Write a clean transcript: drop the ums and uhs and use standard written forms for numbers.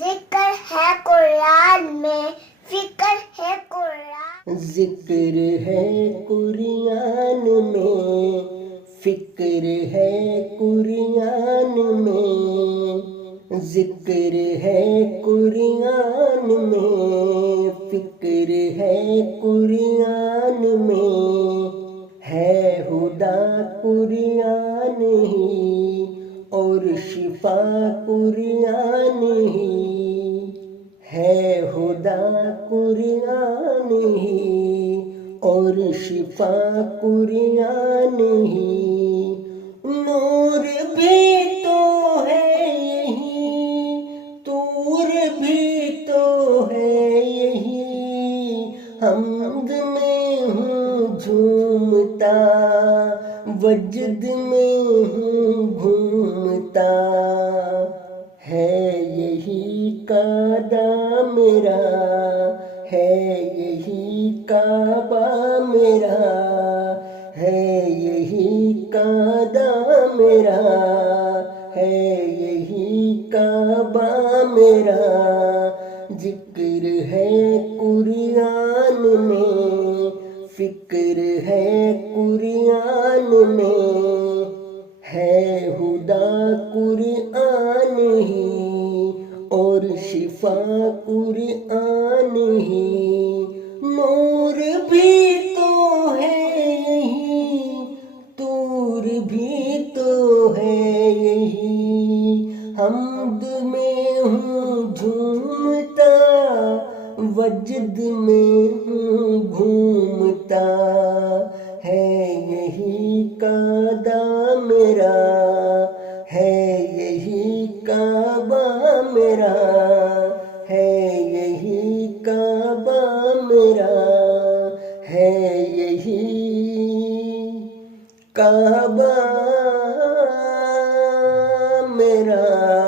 ذکر ہے قرآن میں، فکر ہے قرآن، ذکر ہے قرآن میں، فکر ہے قرآن میں، ذکر ہے قرآن میں، فکر ہے قرآن میں، ہے خدا قرآن ہی اور شفا قرآن ہی، ہے خدا قرآن ہی اور شفا قرآن ہی، نور بھی تو ہے یہی، طور بھی تو ہے یہی، حمد میں ہوں جھومتا، وجد میں ہوں گھومتا، ہے یہی کعبہ میرا، ہے یہی کعبہ میرا، ہے یہی کعبہ میرا، ہے یہی کعبہ میرا، ذکر ہے قرآن میں، فکر ہے قرآن میں، ہے خدا قرآن ہی اور شفا قرآن ہی، نور بھی تو ہے یہی، طور بھی تو ہے یہی، حمد میں ہوں جھومتا، وجد میں ہوں گھومتا، ہے یہی کعبہ میرا، ہے یہی کعبہ میرا، ہے یہی کعبہ میرا، ہے یہی کعبہ میرا۔